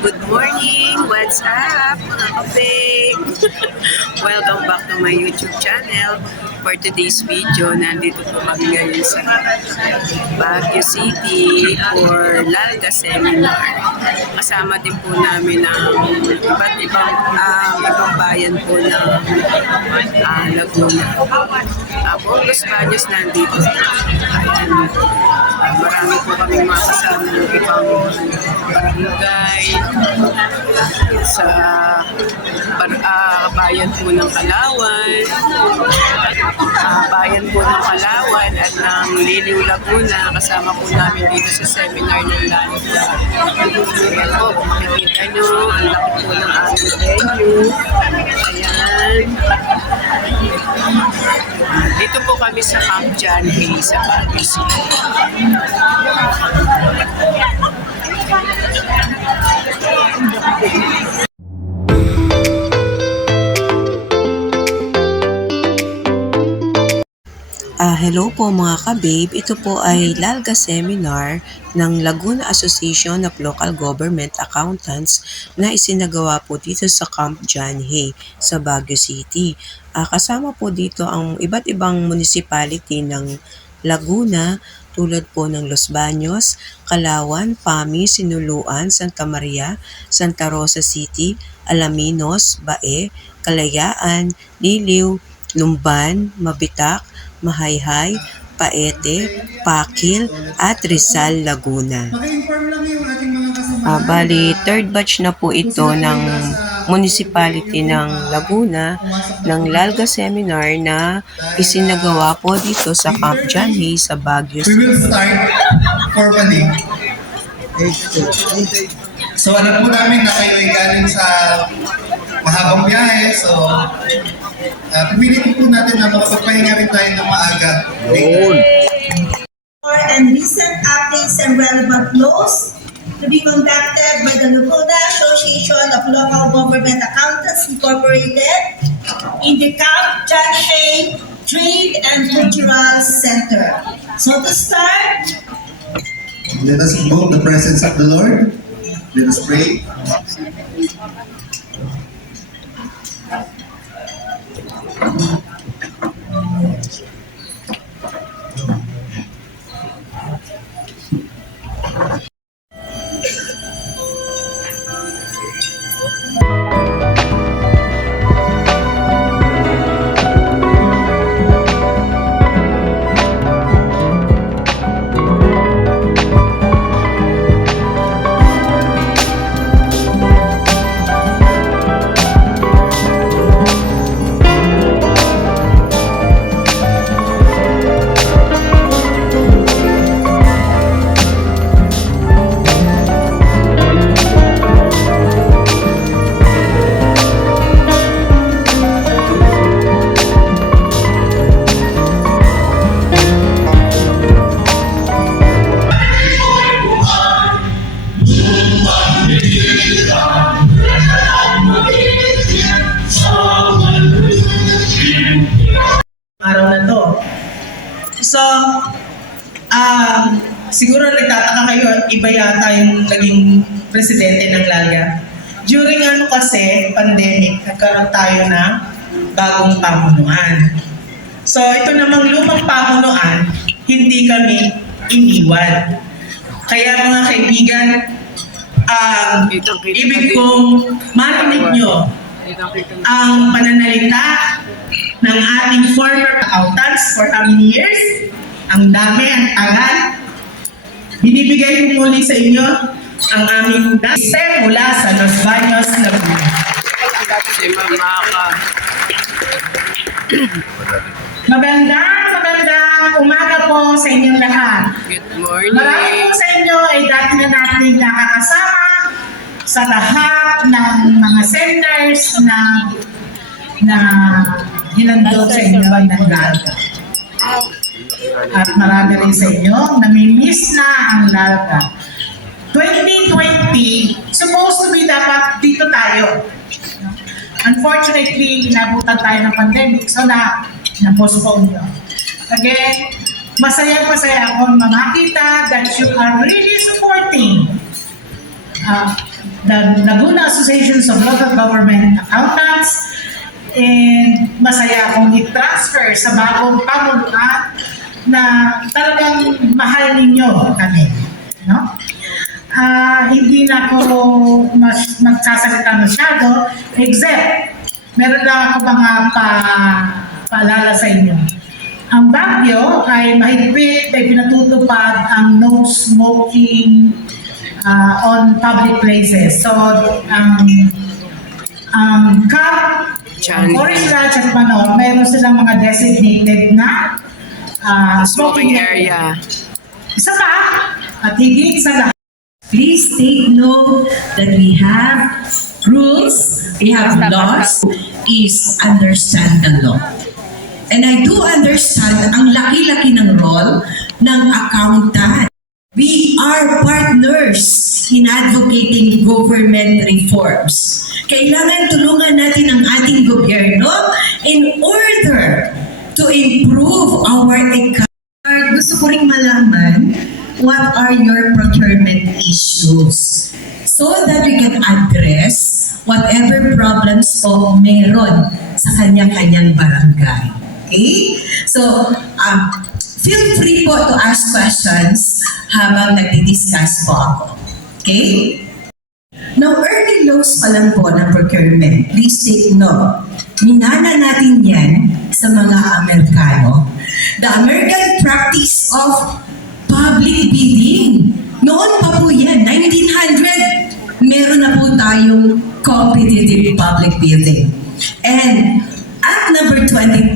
Good morning! What's up mga kape? Welcome back to my YouTube channel. For today's video, nandito po kami ngayon sa Baguio City for Lalga Seminar. Kasama din po namin ang iba't ibang bayan po ng Laguna. Buong Los Baños nandito. Ayan. Marami po kami mga kasama ng ibang barangay sa bayan po ng Kalawan, bayan po ng Kalawan at ng Liliw, Laguna. Kasama po namin dito sa seminar ng Lalga. Ayan po, kung makikita nyo, ang laki po ng aming venue. Ayan. Dito po kami sa Camp John Hay sa Baguio City. Hello po mga ka-babe, ito po ay Lalga Seminar ng Laguna Association of Local Government Accountants na isinagawa po dito sa Camp John Hay sa Baguio City. Kasama po dito ang iba't ibang municipality ng Laguna tulad po ng Los Baños, Kalawan, Pami, Sinuluan, Santa Maria, Santa Rosa City, Alaminos, Bae, Kalayaan, Liliw, Lumban, Mabitak, Mahayhay, Paete, Pakil, at Rizal, Laguna. Bali, third batch na po ito ng municipality ng Laguna ng Lalga Seminar na isinagawa po dito sa Camp John Hay sa Baguio City. We will start formally. So alam po namin na kayo ay galing sa mahabang biyahe. So pipilitin po natin na makapagpahinga rin tayo ng maaga. And recent updates and relevant laws to be conducted by the Laguna Association of Local Government Accountants Incorporated in the Camp John Hay Trade and Cultural Center. So to start, let us invoke the presence of the Lord. Let us pray. araw na to. So, siguro nagtataka kayo, iba yata yung naging presidente ng Lalga. During pandemic, nagkaroon tayo ng bagong pamunuan. So, ito namang lumang pamunuan, hindi kami iniwan. Kaya mga kaibigan, ibig kong marinig nyo ang pananalita ng ating former accountants for how many years? Ang dami, ang tagal. Binibigay ko muli sa inyo ang aming step mula sa Los Baños, Laguna. Magandang umaga po sa inyong lahat. Good morning! Marami po sa inyo ay dati na natin nakakasama sa lahat ng mga seminars na hinandog sa inyo ng Lalga. At marami rin sa inyo, namimiss na ang Lalga. 2020, supposed to be dapat dito tayo. Unfortunately, inabutan tayo ng pandemic, so na-postpone nyo. Again, masaya ako makita that you are really supporting the Laguna Associations of Local Government Accountants, and masaya akong i-transfer sa bagong pamunuan na talagang mahal ninyo kami. No? Hindi na ako magsasalita masyado, except meron lang ako mga paalala sa inyo. Ang Baguio ay mahigpit, ay pinatutupad ang no smoking on public places. So, ang CAP, Orange Ranch at Manor, meron silang mga designated na smoking area. Isa pa, at higit sa lahat, Please take note that we have rules, we have laws, is understand the law. And I do understand ang laki-laki ng role ng accountant. We are partners in advocating government reforms. Kailangan tulungan natin ang ating gobyerno in order to improve our economy. Gusto ko ring malaman, what are your procurement issues? So that we can address whatever problems po meron sa kanya-kanyang barangay. Okay? So, feel free po to ask questions habang nagdi-discuss po ako. Okay? Now, early laws pa lang po ng procurement. Please take note. Minana natin yan sa mga Amerikano. The American practice of public bidding. Noon pa po yan, 1900, meron na po tayong competitive public bidding. And Act number 22,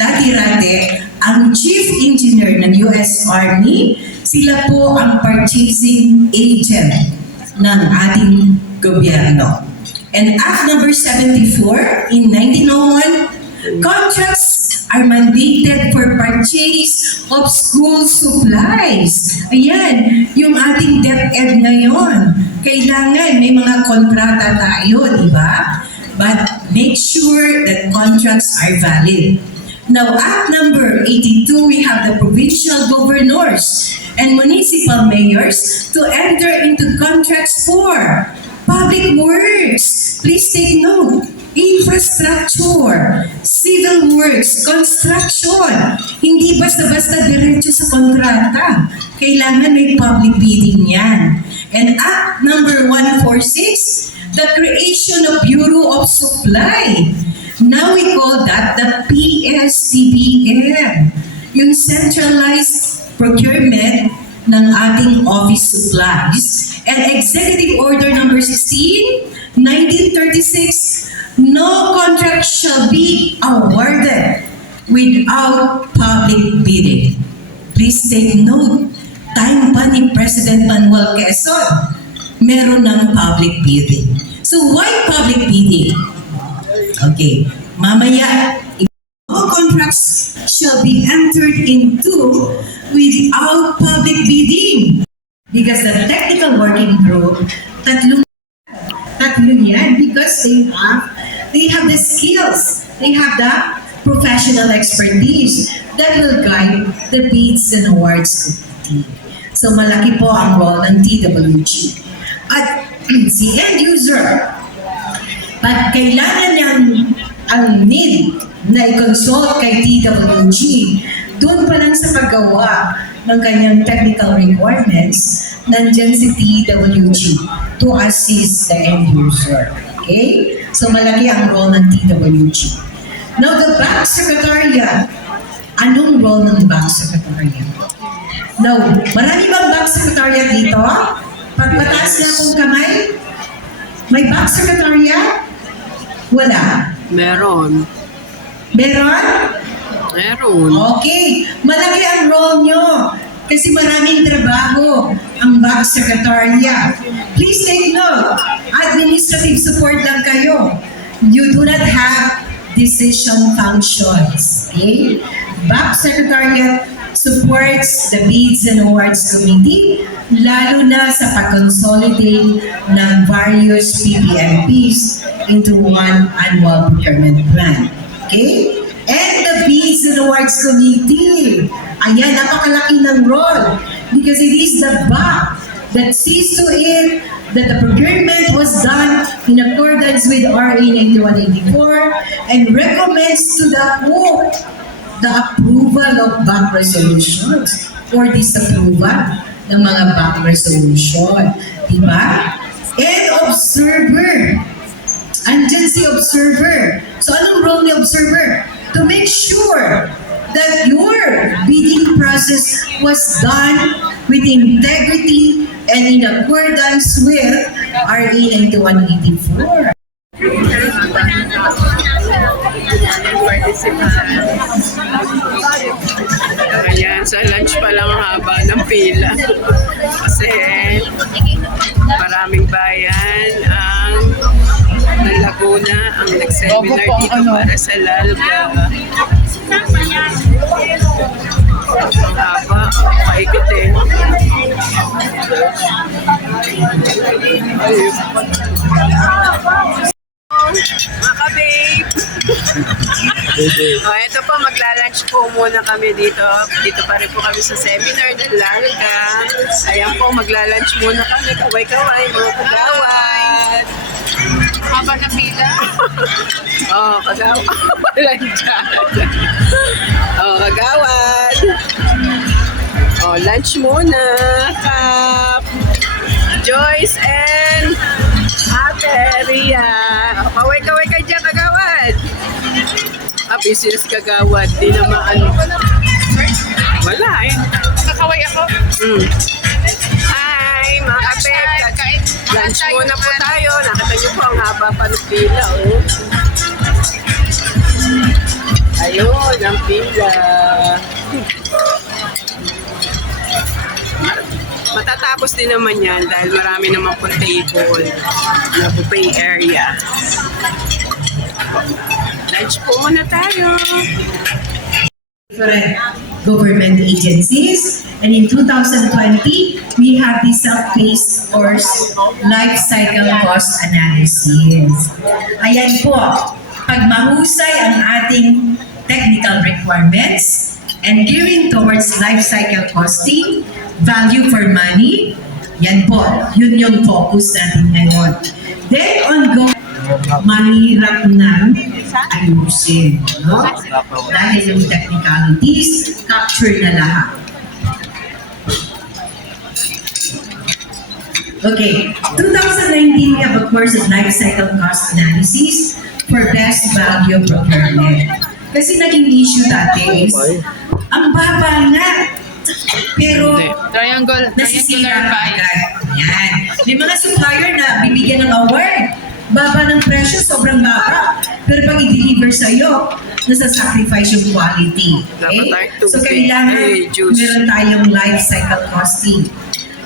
dati-rate, ang Chief Engineer ng US Army, sila po ang purchasing agent ng ating gobyerno. And Act number 74 in 1901, contracts are mandated for purchase of school supplies. Ayan, yung ating DepEd ngayon. Kailangan may mga kontrata tayo, di ba? But make sure that contracts are valid. Now, Act number 82, we have the provincial governors and municipal mayors to enter into contracts for public works. Please take note. Infrastructure, civil works, construction. Hindi basta-basta diretso sa kontrata. Kailangan may public bidding yan. And Act number 146, the creation of Bureau of Supply. Now we call that the PSCBM, yung centralized procurement ng ating office supplies. And Executive Order number 16, 1936, no contract shall be awarded without public bidding. Please take note, time pa ni President Manuel Quezon, meron ng public bidding. So why public bidding? Okay, mamaya, no contracts shall be entered into without public bidding. Because the technical working group, tatlo yan, because they have the skills, they have the professional expertise that will guide the bids and awards committee. So malaki po ang role ng TWG. At si end user, but kailangan niyang ang need na i-consult kay TWG doon pa lang sa paggawa ng kanyang technical requirements, nandyan si TWG to assist the end user. Okay? So malaki ang role ng TWG. Now the Bank Secretariat, anong role ng Bank Secretariat? Now, marami bang Bank Secretariat dito? Pagpataas na akong kamay, may Bank Secretariat? Wala. Meron. Meron? Meron. Okay. Malaki ang role nyo. Kasi maraming trabaho ang Bank Secretariat. Please take note. Administrative support lang kayo. You do not have decision functions. Okay? Bank Secretariat supports the Bids and Awards Committee, lalo na sa pag-consolidate ng various PPMPs into one annual procurement plan. Okay? And the Bids and Awards Committee, ayan, napakalaki ng role because it is the bank that sees to it that the procurement was done in accordance with RA 9184 and recommends to the who the approval of bank resolutions or disapproval ng mga bank resolution. Diba? And observer. Andyan si observer. So anong role ni observer? To make sure that your bidding process was done with integrity and in accordance with RA 9184. Ayan, sa lunch pa lang haba ng pila. Kasi maraming bayan ang ng Laguna ang nag-seminar dito para sa LALGA. Ang haba, paikot eh. Mga ka-babe! Ito po, magla-lunch po muna kami dito. Dito pa rin po kami sa seminar ng LALGA. Ayan po, magla-lunch muna kami. Kaway-kaway, mga kagawad. Haba na pila. Oh, kagawad. Walang dyan. Oh, kagawad. Oh, lunch muna. Kap. Joyce and Ate Ria. Oh, kaway-kaway ka dyan, kagawad. Business kagawad. Di naman ano. Wala eh. Kakaway ako. Hi, mga kapep. Lunch muna po tayo. Nakita niyo po ang haba pa ng pila, oh. Ayun, ang pila. Matatapos din naman yan dahil marami naman po table na buffet area. Lunch po muna tayo. Different government agencies. And in 2020, we have the self-paced course life cycle cost analysis. Ayan po, pag mahusay ang ating technical requirements and gearing towards life cycle costing, value for money, yan po, yun yung focus natin ngayon. Then ongoing, mahirap na ayusin. No? Dahil yung technicalities, capture na lahat. Okay, 2019, we have a course of life cycle cost analysis for best value procurement. Kasi naging issue dati is, ang baba nga, pero Triangular nasisira pa pie. agad. Yan. May mga supplier na bibigyan ng award. Baba ng presyo, sobrang baba. Pero pag i-deliver sa'yo, nasa-sacrifice yung quality. Okay? So kailangan meron tayong life cycle costing.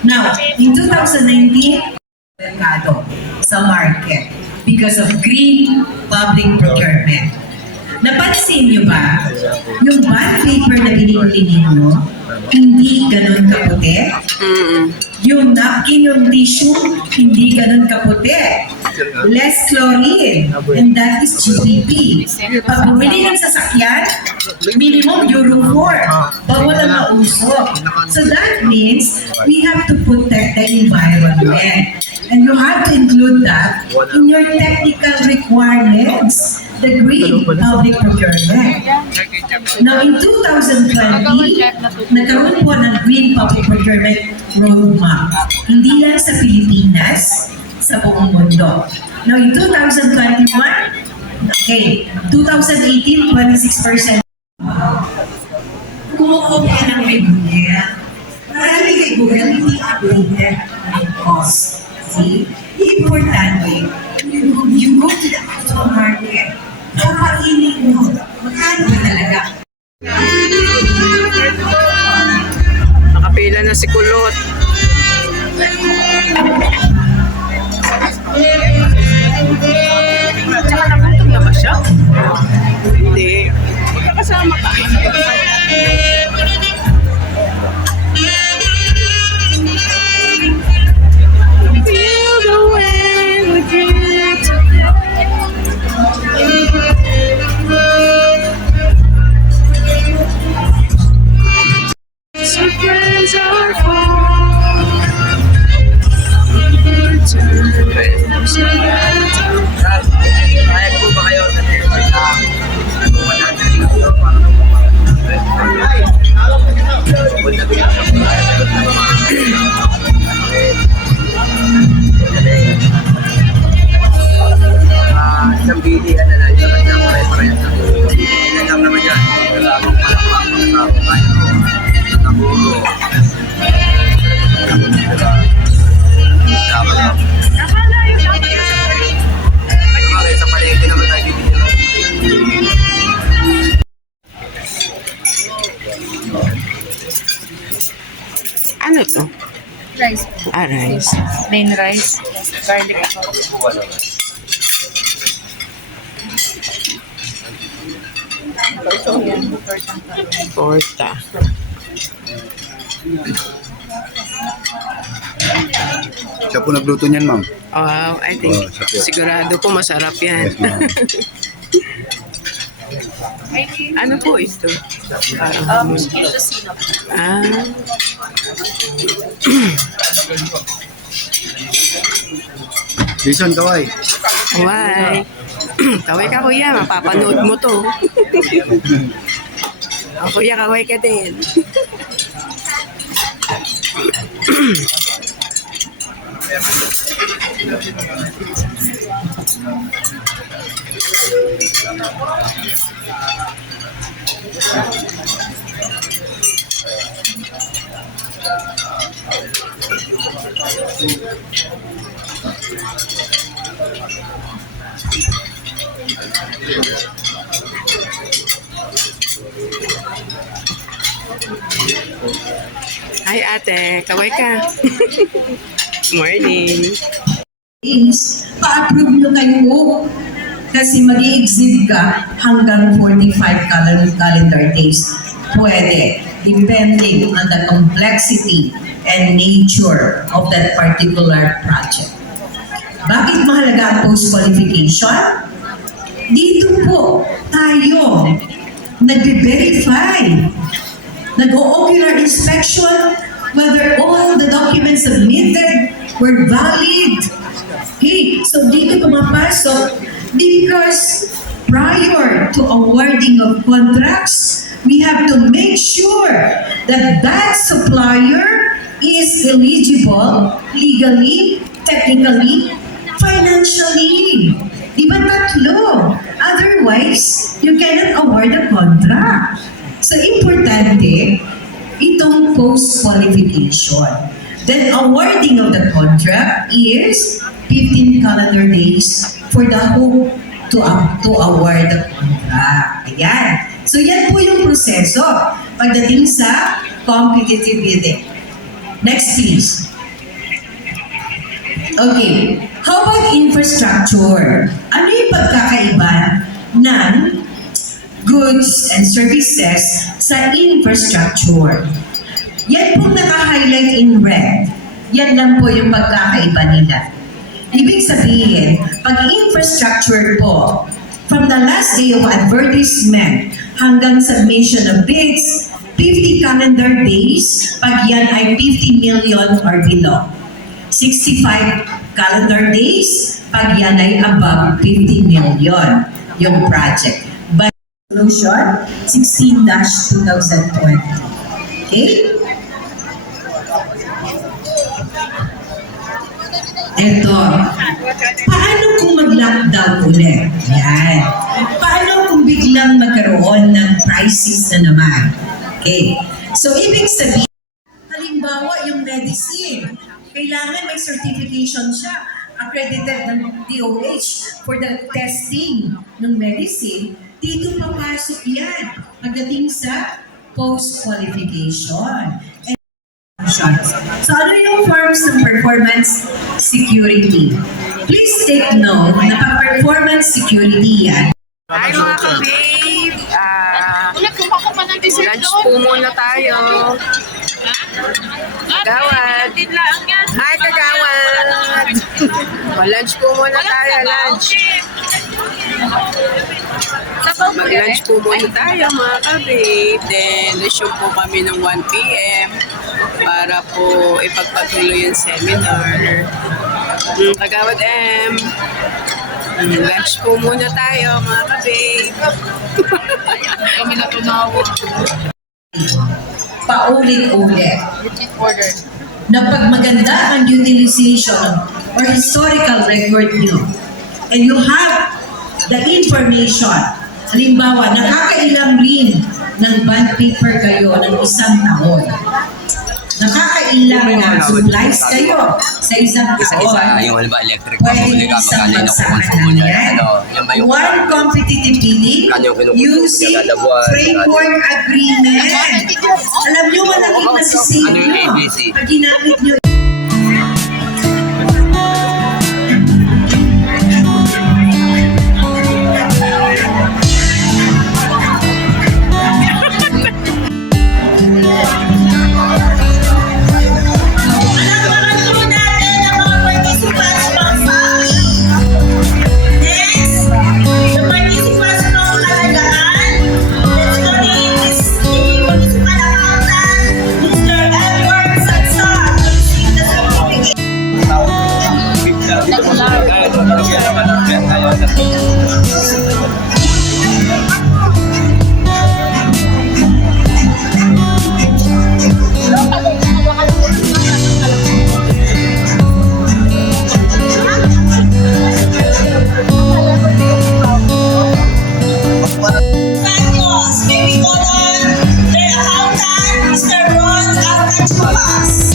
Now, in 2019, merkado sa market because of green public procurement. Napansin niyo ba, yung bond paper na binibili ninyo, hindi ganun kaputi? Yung napkin, yung tissue, hindi ganun kaputi. Less chlorine, and that is GPP. Pag bumili ng sasakyan, minimum Euro 4. Bawal ang mausok. So that means we have to protect the environment. And you have to include that in your technical requirements, the green public procurement. Now, in 2020, nagkaroon po ng green public procurement roadmap. Hindi lang sa Pilipinas, sa buong mundo. Now, in 2021, okay, 2018, 26%. Kumukopya ng regular. Marami kay Google, hindi updated ang cost. See? Importante, you go to the actual market. Papainin mo, magkano ba talaga? Nakapila na si Kulot. Tsaka nagutom na ba siya? Hindi. Magkakasama ka. Feel the way we get some friends are far. Rice. Plain rice. Garlic ako. Torta. Siya po nagluto niyan, ma'am. Wow, I think Oh, siya po. sigurado po masarap yan. Yes, ma'am. Ano po ito? Parang ah. Jason, kaway. Why? Kaway ka kuya, mapapanood mo to. Oh, kuya, kaway ka din. Hi ate, kaway ka. Morning. Is pa-approve nyo kayo kasi mag-i-exceed ka hanggang 45 calendar days. Pwede, depending on the complexity and nature of that particular project. Bakit mahalaga ang post-qualification? Dito po tayo nag-verify, nag-ocular inspection whether all the documents submitted were valid. Okay, so dito pumapasok because prior to awarding of contracts, we have to make sure that that supplier is eligible legally, technically, financially. Di ba tatlo? Otherwise, you cannot award a contract. So, importante, itong post-qualification. Then, awarding of the contract is 15 calendar days for the hope to award the contract. Ayan. So, yan po yung proseso pagdating sa competitive bidding. Next, please. Okay. How about infrastructure? Ano yung pagkakaiba ng goods and services sa infrastructure? Yan po naka-highlight in red. Yan lang po yung pagkakaiba nila. Ibig sabihin, pag infrastructure po, from the last day of advertisement hanggang submission of bids, 50 calendar days, pag yan ay 50 million or below. 65 calendar days, pag yan ay above 50 million yung project. By Resolution 16-2020. Okay? Eto, paano kung mag-lockdown ulit? Yan. Paano kung biglang magkaroon ng crisis na naman? Okay. So, ibig sabihin, halimbawa yung medicine, kailangan may certification siya, accredited ng DOH for the testing ng medicine. Dito papasok yan pagdating sa post-qualification. So ano yung forms ng performance security? Please take note na pag-performance security yan. Hi mga ka-babe! Lunch po muna tayo. Kagawad! Hi kagawad! Lunch po muna tayo, lunch. Mag-lunch po muna tayo mga ka-babe. Then, resume po kami ng 1 p.m. para po ipagpatuloy yung seminar. Kagawad M. Lunch po muna tayo mga ka-babe. Kami na tumawa. Paulit-ulit. Order. Na pag maganda ang utilization or historical record nyo, and you have the information, halimbawa, nakakailang rin ng bond paper kayo ng isang taon. Nakakailang na supplies kayo sa isang taon. Yung halimbawa electric Pwede pumuli ka, isang magkano yung bagsakan konsumo lang niya. yan. Yan ba yung One competitive bidding Magkano yung kinukuha using niya kada buwan? framework agreement. Alam nyo, malaking masisave Ano yung nyo ABC? pag ginamit nyo Thank may we call on their accountant, Mr. Ron Alcachupas.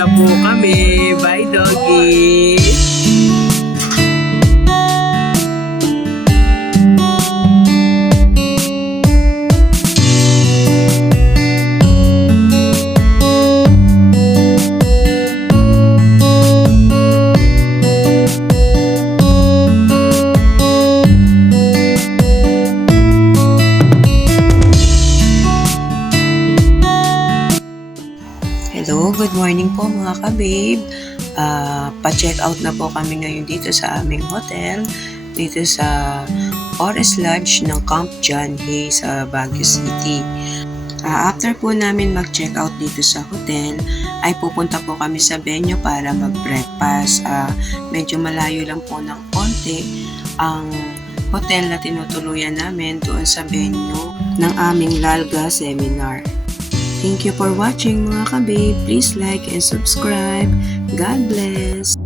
na po kami. Bye, doggy! Hello, good morning po mga ka-babe. Pa-check out na po kami ngayon dito sa aming hotel, dito sa Forest Lodge ng Camp John Hay sa Baguio City. After po namin mag-check out dito sa hotel, ay pupunta po kami sa venue para mag-breakfast. Medyo malayo lang po ng konti ang hotel na tinutuluyan namin doon sa venue ng aming Lalga seminar. Thank you for watching mga ka-babe. Please like and subscribe. God bless!